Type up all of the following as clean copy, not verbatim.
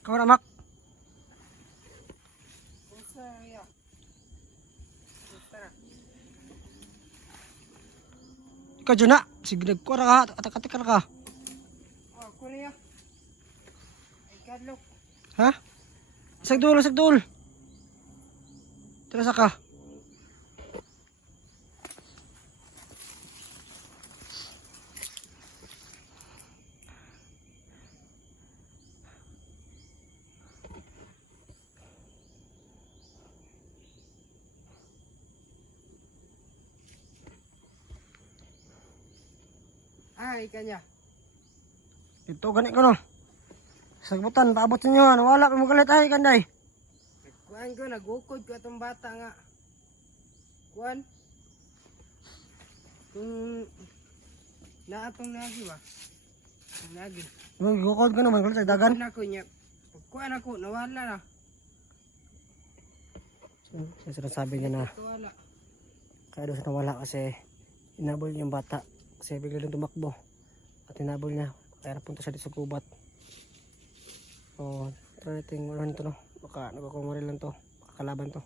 Kamu mak. Ikaw dyan na. Sige, nagkuha ka. Atak-atak ka. Oh, kuliah. Ikadlok. Ha? Sagdul. Terasa ka. Ikan niya. Ito ganit ko no. Sagbutan, paabot sa inyo. Nawala pa mo galit ay kanday. Kuan ko, nagukod ko itong bata nga. Kuan. Kung naatong nagi ba? Nagi. Gukod ko naman galit sa dagan. Kuan ako niya. Kuan ako, nawala na. Sinasabi niya na Nawala. kaya doon sa nawala kasi inabol niya yung bata. Kasi bigla lang tumakbo. At inabol niya. Kaya napunta siya dito sa gubat. So, try natin ulan to no. Baka nagkakumari lang to. Makakalaban to.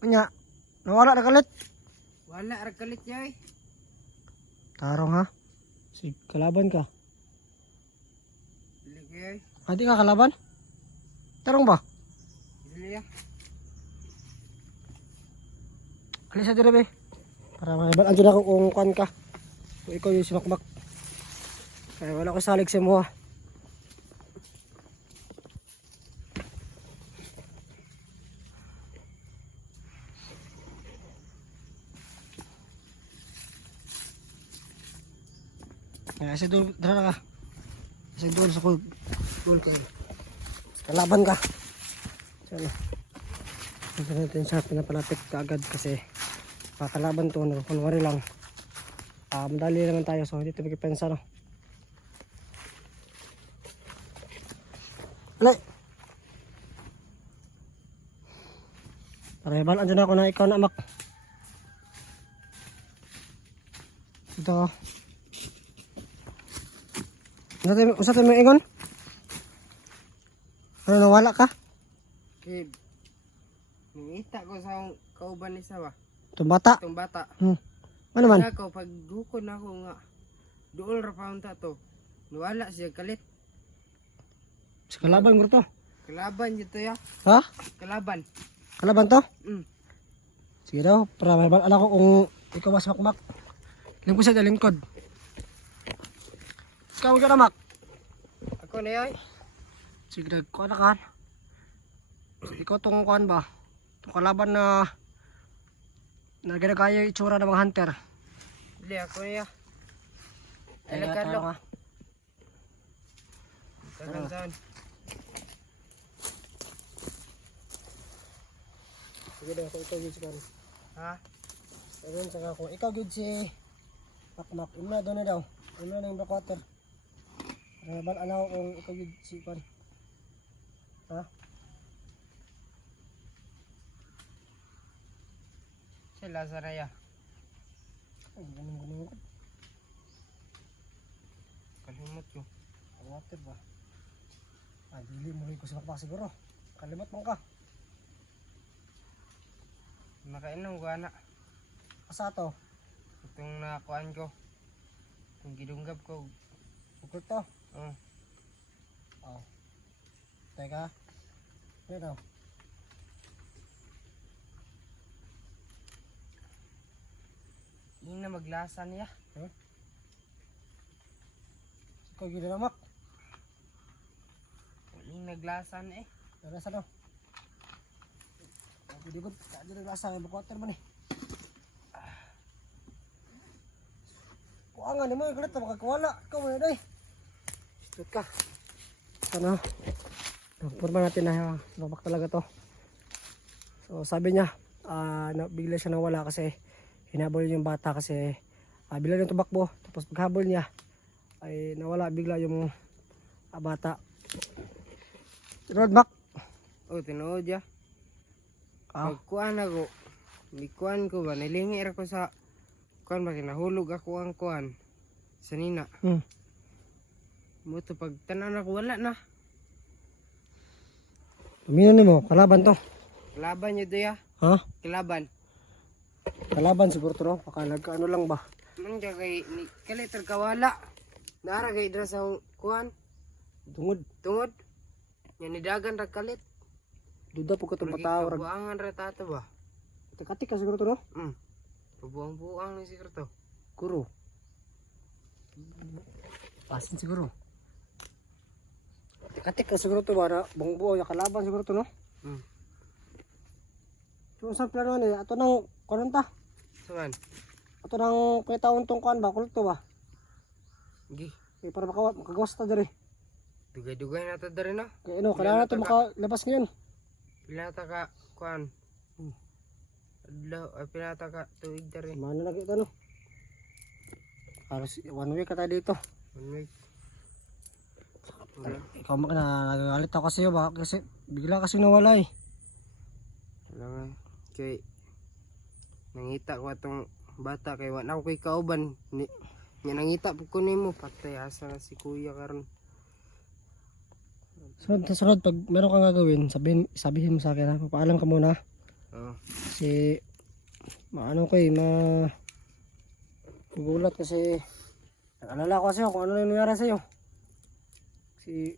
Kanya, nawala na galit. Wala, arkalit niya eh. Tarong ha. Sige, kalaban ka. Dili kaya eh. Hindi ka kalaban? Tarong ba? Dili ya. Alis sa dire be. Para maibal andun ako kung kuan ka. Kung ikaw yung simakmak. Kaya wala ko salig sa mo ha. Kaya si Dul, dara ka. Si Dul sa kul. Dul kayo. Kalaban ka. Sana. Hindi natin siya pinapalapit kaagad kasi pakalaban to. Kunwari lang. Madali naman tayo. So hindi ito magkipensa no. Alay. Parebal. Andyan ako na ikaw na amak. Ito. Usa tayo mga ingon? Ano, nawala ka? Okay. Nangita ko sa kauban ni Sawa. Itong bata? Itong bata. Ano man? Kaya ko, pag gukod na ako nga, dool ra pa unta to. Nawala siya kalit. Sa kalaban mo to? Kalaban dito ya. Ha? Kalaban. Kalaban to? Sige daw, para may alam ko kung ikaw mas makmak. Alam ko sa lingkod. Ikaw ka namak. Ako na yun. Sige, kuha na ka. Ikaw tong kuhan ba? Itong kalaban na ginagaya yung itsura ng mga hunter. Hindi, ako na yun. Ay, Alagkadlok. ka. Kagandahan. Sige daw, kung ikaw yun si kan. Ha? Ayun, saka kung ikaw yun si makmak. Una doon na daw. Una na yung backwater. Bal alaw kung ikaw yun si kan. Ha? Sila sa raya. Ay, ganun ko. Kalimot yun. Water ba? Dili mo rin ko si makmak siguro. Kalimot mo ka. Nakainom ko anak. Asa to? Itong nakuhaan ko. Itong gidunggab ko. Bukod to? Oh. Oo. Teka. Ano daw? Yung na maglasa niya. Ikaw yun na namak. Yung naglasan eh. Nasa daw? Hindi ko. Hindi naglasa. Backwater man eh. Kuangan mo yung galit na makakawala. Ikaw mo yun eh. Stut ka. Ano? Purma natin na babak talaga to. So sabi niya, bigla siya nawala kasi hinabol yung bata kasi bigla yung tumakbo. Tapos paghabol niya ay nawala bigla yung bata. Road Mac. Oh, tinuod ya. Ah, Pagkuan ako, bikuan ko ba, nilingi ra ko sa kuan ba, kinahulog ako ang kuan sa nina. hmm. Buto pag tanan ako, wala na. Tumino ni mo, kalaban to. Kalaban nyo doya, Ha? kalaban. Kalaban siguro to, no? Baka nagkaano lang ba? Nang dya kay, kalitar kawala. Naara kay dra sa kuan, Tungod. tungod. Yan nidagan ra kalit. Duda po ko itong patawag. Kabuangan ra tato ba? Tikatik ka siguro to, no? Pabuang-buang ni siguro to. Kuro. Pasin siguro. Tikatik ka siguro to ba na bungbuo yung kalaban siguro to, no? So, saan plano ni? Ato nang, kanon ta? Saan? Ato nang pangitaon tong kuan ba? Kulto ba? Gi. Eh, para makagawas ta diri. Dugay-dugay na to dari na. Kaya ano, kailangan natin makalabas ngayon. Pilata ka, kuan. Adlaw, ay pilata ka, tuig dari. Mana lagi ito, no? Halos 1 week ka tayo dito. 1 week. Wala. Ikaw nagagalit ako kasi ba? Kasi bigla kasi nawala eh. Wala nga. Kay, nangita ko atong bata kay wala ko kay kauban. Nga nangita po ko nimo patay asa na si kuya karon. Sunod, pag meron kang gagawin, sabihin mo sa akin ha. Papaalam ka muna. Oo. Kasi, maano ko eh, magugulat kasi, nag-alala ko kasi kung ano yung nangyari sa'yo. Kasi,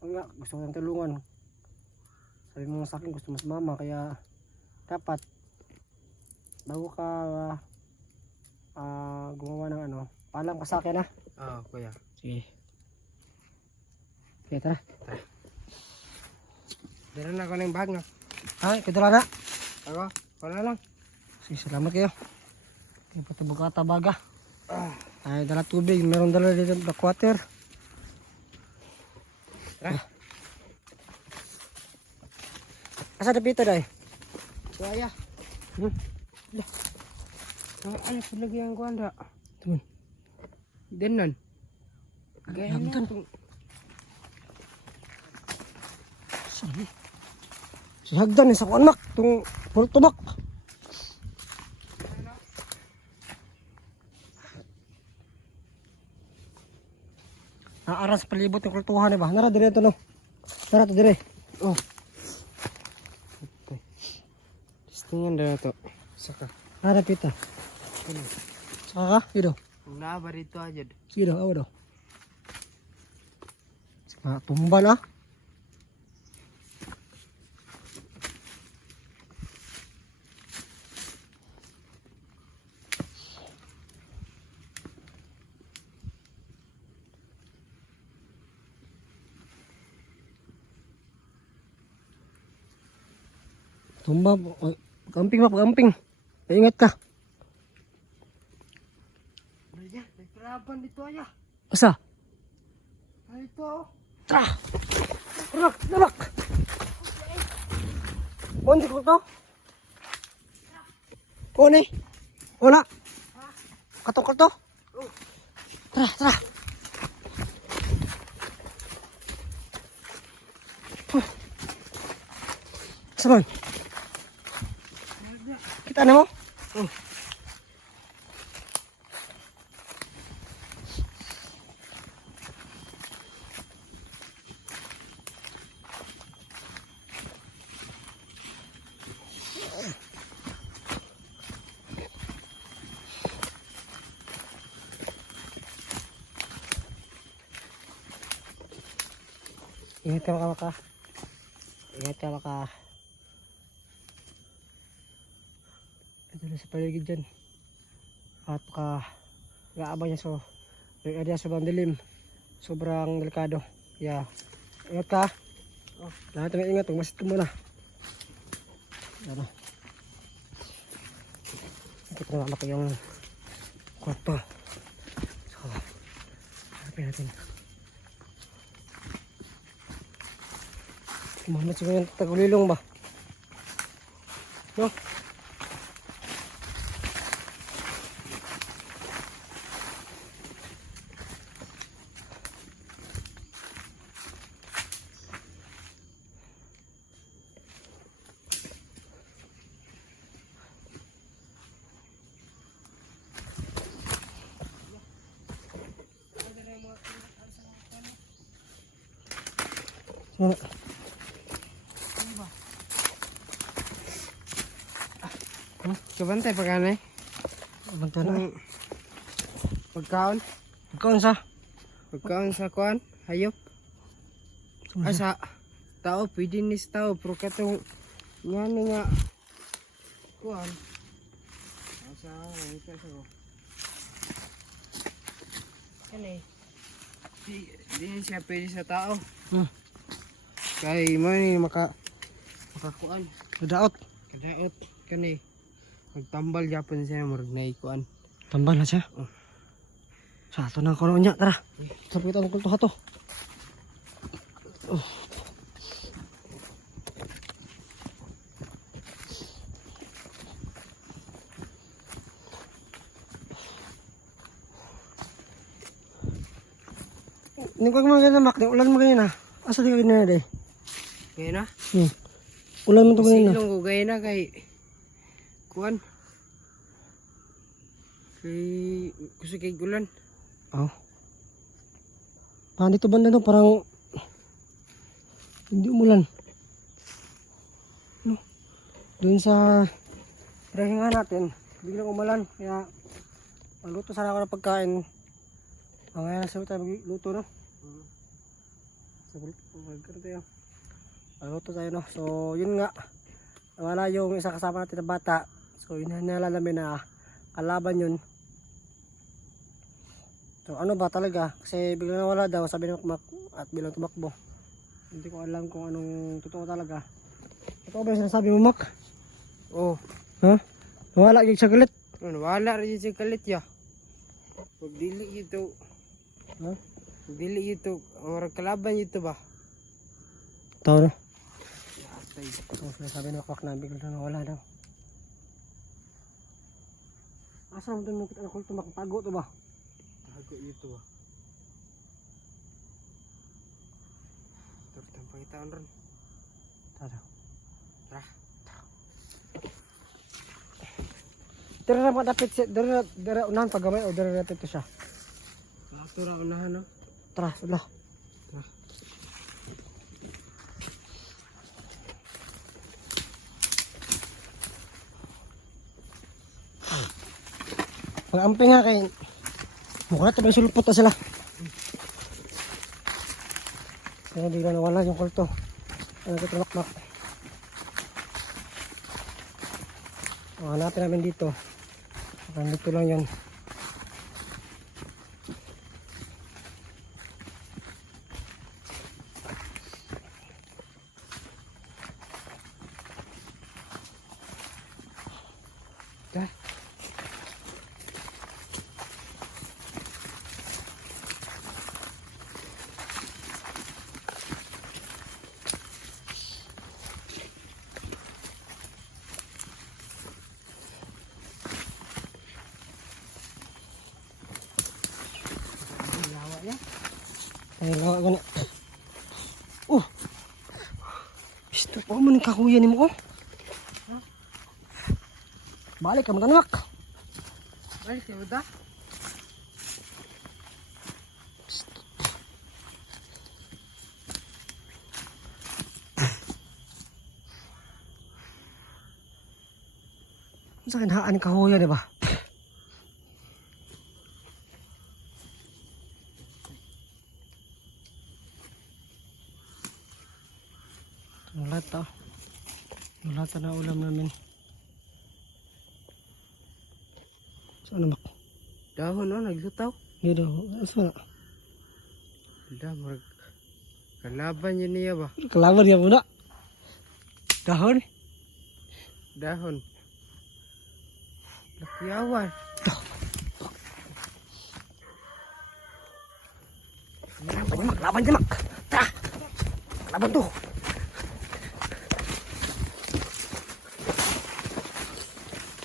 nga, gusto ko ng tulungan. Sabi mo sa akin, gusto mo sumama, kaya, dapat, bago ka, gumawa ng ano, paalam ka sa akin ha. Oo, kuya. Sige. Okay, tara. Dala na ako ng bag na. Ay, kadala na. Ako, wala lang. Sige, salamat kayo. Yung patubukata baga. Ay, dala tubig. Meron dala dito black water. Tara. Asa na pito dahil? Kuya. Ano sa lagi ang kuanda? Tuman. Denon. Gaya na Hagdan. itong... Sorry. Si Hagdan sa kuanmak. Itong pultumak. Naaras palibot yung kultuhan ba? Nara dire ito no. Nara to dire. Oh. Tingnan na to. Saka. Nara pita. Saka ka? Ido. Naba rito aja. Sige daw, awa daw. Saka tumba na. Tumba. Pagamping ba, pagamping. Ingat ka. Ayan, may kalaban dito aja. Asa? Dito. Tara! Rak! Nalak! Kundi ko to? Kuni? Wala? Katok ka to? Tara! Tara! Saman? Kita na mo? Ingat ka maka. Ingat ka maka. Ito na sa paligid dyan. At baka gaabay niya so yung area sobrang dilim. Sobrang delikado. Yeah. Ingat ka. Oh, lahat na ingat. Masit ko muna. Ano. Ikot na malaki yung kwarto. So, harapin natin. Muhammad siguro yung tagulilong ba? No? Ano? Kabantay pagkanay. Banta na. Pagkaon. Ikaw sa? Pagkaon sa kuan. Hayop. Asa. Tao. Pwede ni sa tao. Pero katong. Nga nga. Kuan. Asa. Ito sa ko. Kanay. Di siya pwede sa tao. Kay mo ni makakuan. Kadaot. Kadaot. Kanay. Magtambal Japan siya. Marag na ikuan. Tambal na siya. Sa ato na kono niya. Tara. Sarap kita ng kulto ha to. Hindi ko maganda mak. Ulan mo kanina. Asa di ka kanina day? Kaya na. Ulan mo to kanina. Silong ko gaya na kay kuan. Kay gusto kay gulan. Oh. Dito banda no parang hindi umulan. No. Doon sa rehinga natin, biglang umulan kaya magluto sana ako ng pagkain. Ngayon sa tayo magluto no. Sa magluto tayo. Magluto tayo no. So yun nga. Wala yung isa kasama natin na bata. So yun na nalalamin na kalaban yun. So ano ba talaga? Kasi biglang nawala daw, sabi ni Makmak at bilang tumakbo. Hindi ko alam kung anong totoo talaga. Totoo ba yung sinasabi mo, Mak? Oh. Ha? Nawala yung sagalit? Wala rin siya kalit ya. Pag dili ito. Ha? Pag dili ito. Ang kalaban ito ba? Tao na. Atay. So sinasabi ni Makmak na biglang nawala daw. Asa mo doon nakita ko ito makatago to ba? Tago ito ba? Tapos pangitaan ron. Tara. Tara. Tara na mga dapit siya. Dara unahan pagamay o dara dapit to siya. Natura unahan no? Tara, sula. Tara. Pag-amping nga kay mukha na may sulpot na sila. Kaya bigla nawala yung kulto. Ano ito Makmak. Hanapin namin dito. Dito lang yun. Ay, lawa ko na. Gusto pa mo ng kakuya ni mo. Balik ka mo tanak. Balik ya udah. Sa kinhaan ni kakuya, di ba? Wala na ulam namin. Saan na Mak? Dahon no naglutaw. Yun daw. Saan na? Udah mag kalaban yun niya ba? Kalaban niya muna. Dahon. Dahon. Lakiyawan. Laban niya Mak. Tara. Laban to.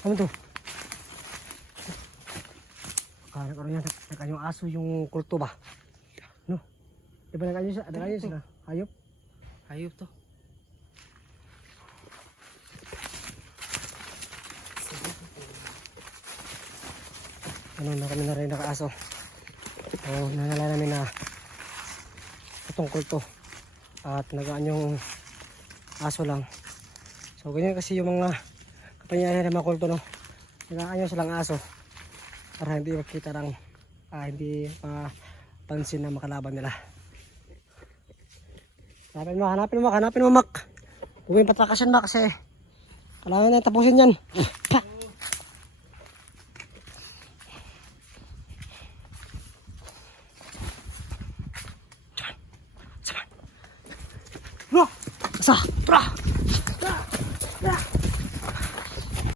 Ano to? Kaya yan, nakanyong aso yung kulto ba? No? Diba nakanyong sila? Hayop? Hayop to. Ano na kami na rin nakaaso. O, nanala namin na itong kulto. at nagaan yung aso lang. So ganyan kasi yung mga kapangyarihan ng mga kulto, no? Nagaan nyo silang aso para hindi makita ng hindi mapansin na makalaban nila. Hanapin mo Mak. Huwag yung patrakasan Mak kasi kailangan na tapusin yan.